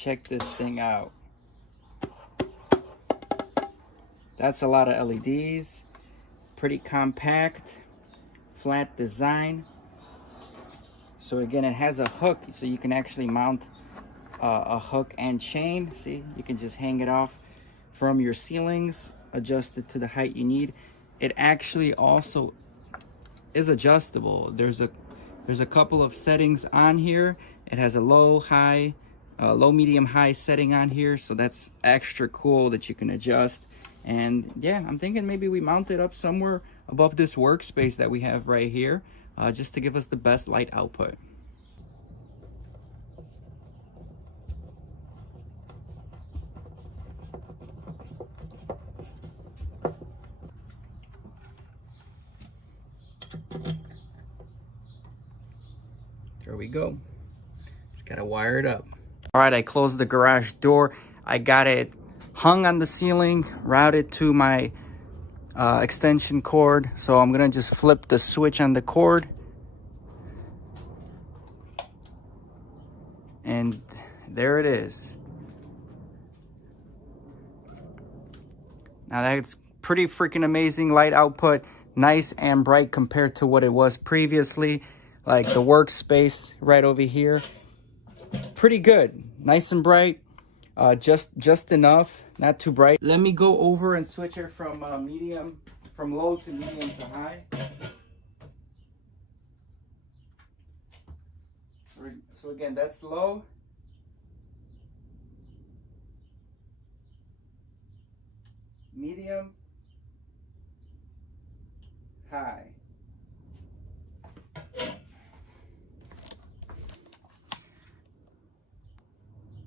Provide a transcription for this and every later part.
check this thing out. That's a lot of LEDs. Pretty compact, flat design. So again, it has a hook, so you can actually mount a hook and chain. See, you can just hang it off from your ceilings, adjust it to the height you need. It actually also is adjustable. There's a couple of settings on here. It has a low, medium, high setting on here, so that's extra cool that you can adjust. And yeah, I'm thinking maybe we mount it up somewhere above this workspace that we have right here, just to give us the best light output. There we go. Just gotta wire it up. All right, I closed the garage door. I got it hung on the ceiling, routed to my extension cord. So I'm gonna just flip the switch on the cord. And there it is. Now that's pretty freaking amazing light output. Nice and bright compared to what it was previously. Like the workspace right over here. Pretty good. Nice and bright. Just enough, not too bright. Let me go over and switch it from low to medium to high. So again, that's low. Medium. High.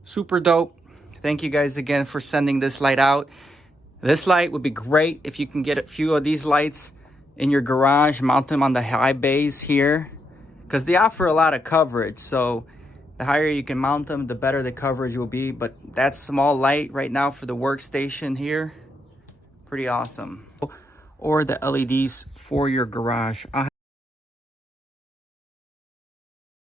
Super dope. Thank you guys again for sending this light out. This light would be great if you can get a few of these lights in your garage, mount them on the high bays here, because they offer a lot of coverage. So the higher you can mount them, the better the coverage will be. But that small light right now for the workstation here, pretty awesome. Or the LEDs for your garage.